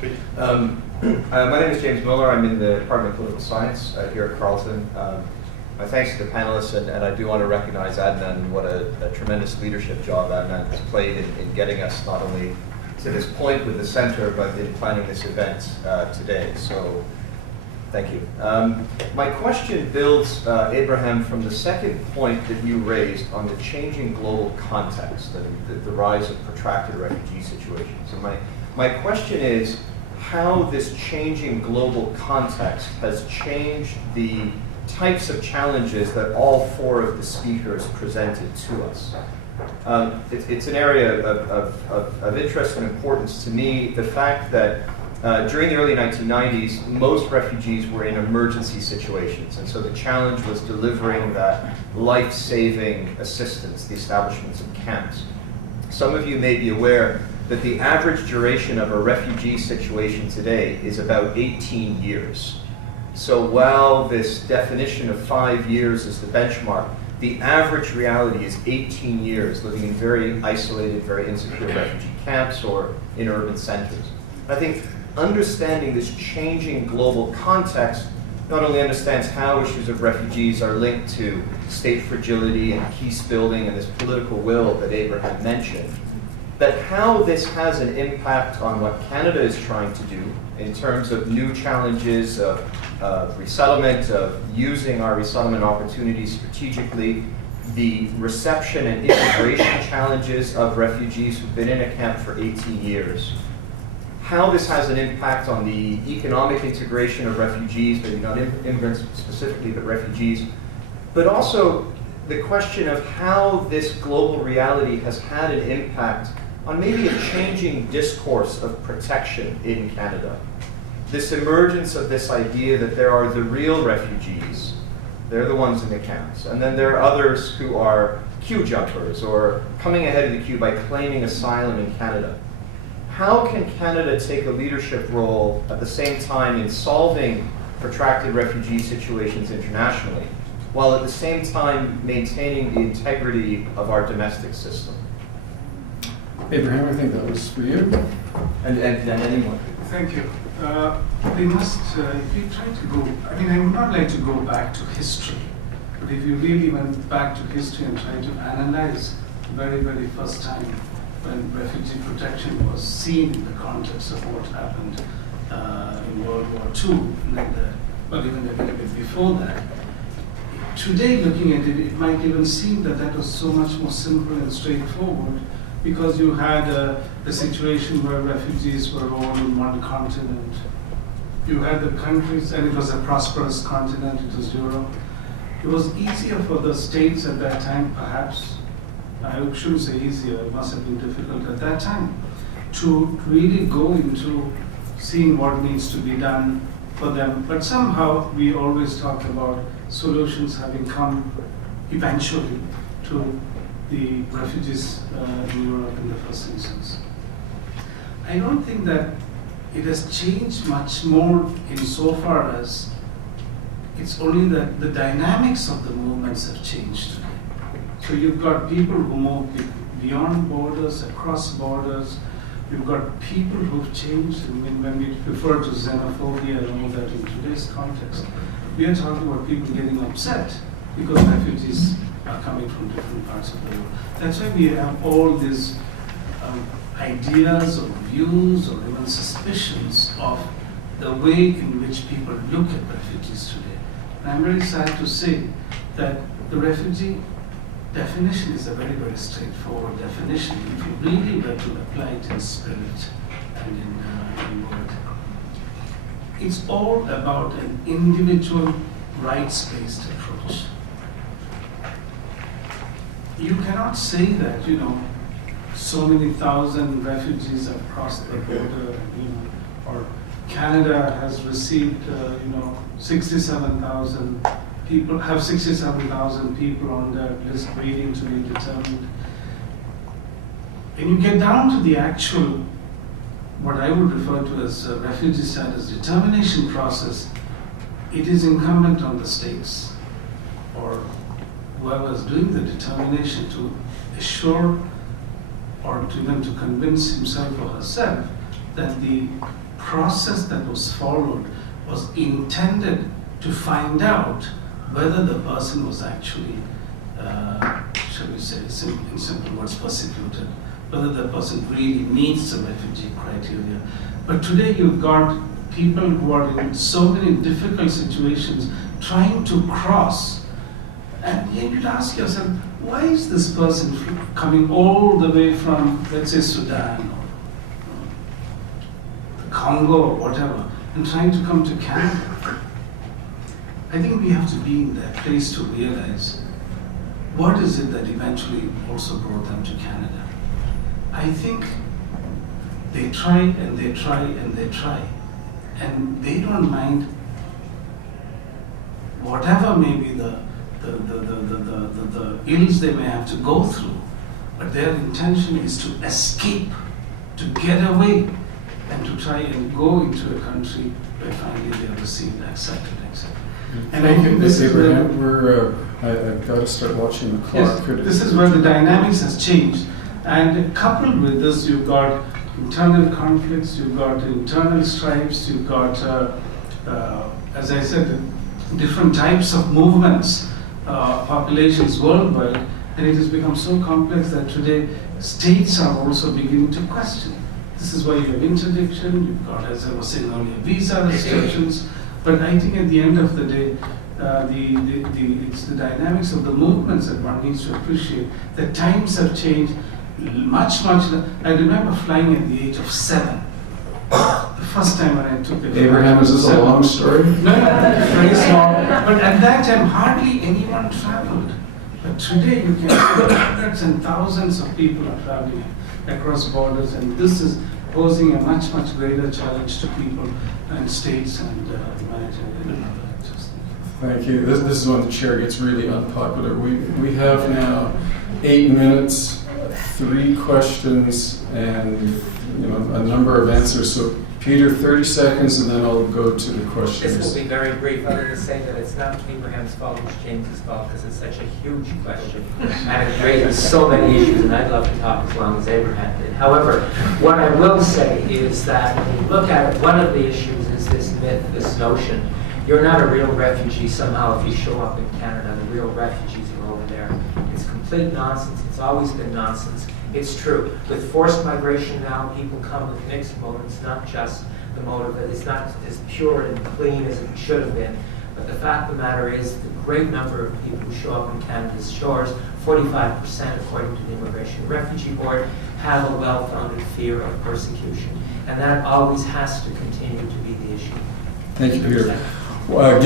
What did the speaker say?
My name is James Miller. I'm in the Department of Political Science here at Carleton. My thanks to the panelists, and I do want to recognize Adnan, what a tremendous leadership job Adnan has played in getting us not only to this point with the center, but in planning this event today. So thank you. My question builds, Abraham, from the second point that you raised on the changing global context and the rise of protracted refugee situations. And my question is how this changing global context has changed the types of challenges that all four of the speakers presented to us. It's an area of interest and importance to me, the fact that during the early 1990s, most refugees were in emergency situations, and so the challenge was delivering that life-saving assistance, the establishments of camps. Some of you may be aware that the average duration of a refugee situation today is about 18 years. So while this definition of 5 years is the benchmark, the average reality is 18 years living in very isolated, very insecure refugee camps or in urban centers. I think understanding this changing global context not only understands how issues of refugees are linked to state fragility and peace building and this political will that Abraham mentioned, but how this has an impact on what Canada is trying to do in terms of new challenges of resettlement, of using our resettlement opportunities strategically, the reception and integration challenges of refugees who've been in a camp for 18 years, how this has an impact on the economic integration of refugees, maybe not immigrants specifically, but refugees, but also the question of how this global reality has had an impact on maybe a changing discourse of protection in Canada. This emergence of this idea that there are the real refugees, they're the ones in the camps, and then there are others who are queue jumpers or coming ahead of the queue by claiming asylum in Canada. How can Canada take a leadership role at the same time in solving protracted refugee situations internationally, while at the same time maintaining the integrity of our domestic system? Abraham, I think that was for you. And anyone. Thank you. We must, if we try to go, I mean, I would not like to go back to history, but if you really went back to history and tried to analyze the very, very first time when refugee protection was seen in the context of what happened in World War II, but even a little bit before that, today looking at it, it might even seem that that was so much more simple and straightforward, because you had a situation where refugees were all in one continent. You had the countries, and it was a prosperous continent, it was Europe. It was easier for the states at that time, perhaps, I shouldn't say easier, it must have been difficult at that time, to really go into seeing what needs to be done for them. But somehow we always talk about solutions having come eventually to the refugees in Europe in the first instance. I don't think that it has changed much more insofar as it's only that the dynamics of the movements have changed today. So you've got people who move beyond borders, across borders. You've got people who've changed. I mean, when we refer to xenophobia and all that in today's context, we are talking about people getting upset because refugees are coming from different parts of the world. That's why we have all these ideas or views or even suspicions of the way in which people look at refugees today. And I'm very sad to say that the refugee definition is a very, very straightforward definition. If you really were to apply it in spirit and in word, it's all about an individual rights-based approach. You cannot say that, so many thousand refugees have crossed the border, or Canada has received, 67,000 people, have 67,000 people on their list waiting to be determined. When you get down to the actual, what I would refer to as refugee status determination process, it is incumbent on the states or whoever is doing the determination to assure or to even to convince himself or herself that the process that was followed was intended to find out whether the person was actually, shall we say, in simple words, persecuted, whether the person really meets the refugee criteria. But today you've got people who are in so many difficult situations trying to cross. And you'd ask yourself, why is this person coming all the way from, let's say, Sudan or the Congo or whatever, and trying to come to Canada? I think we have to be in that place to realize what is it that eventually also brought them to Canada. I think they try and they try and they try, and they don't mind whatever may be the ills they may have to go through, but their intention is to escape, to get away, and to try and go into a country where finally they are received, accepted, etc. And I think this is where I've got to start watching the clock. yes, this is where the dynamics has changed, and coupled with this, you've got internal conflicts, you've got internal stripes, you've got, as I said, different types of movements, populations worldwide, and it has become so complex that today states are also beginning to question. This is why you have interdiction, you've got, as I was saying earlier, visa restrictions, but I think at the end of the day, it's the dynamics of the movements that one needs to appreciate. The times have changed much. I remember flying at the age of 7. The first time when I took it. Abraham, is this a long story? No, very small. But at that time, hardly anyone traveled. But today, you can see hundreds and thousands of people are traveling across borders, and this is posing a much greater challenge to people and states and humanitarian actors. Thank you. This is when the chair gets really unpopular. We have now 8 minutes, 3 questions, and a number of answers. So Peter, 30 seconds, and then I'll go to the questions. This will be very brief. I'm going to say that it's not Abraham's fault, it's James's fault, because it's such a huge question. And it raises so many issues, and I'd love to talk as long as Abraham did. However, what I will say is that when you look at it, one of the issues is this myth, this notion. You're not a real refugee somehow if you show up in Canada. The real refugees are over there. It's complete nonsense. It's always been nonsense. It's true. With forced migration now, people come with mixed motives, not just the motive that it's not as pure and clean as it should have been. But the fact of the matter is, the great number of people who show up on Canada's shores, 45% according to the Immigration and Refugee Board, have a well-founded fear of persecution. And that always has to continue to be the issue. Thank you, Peter. Given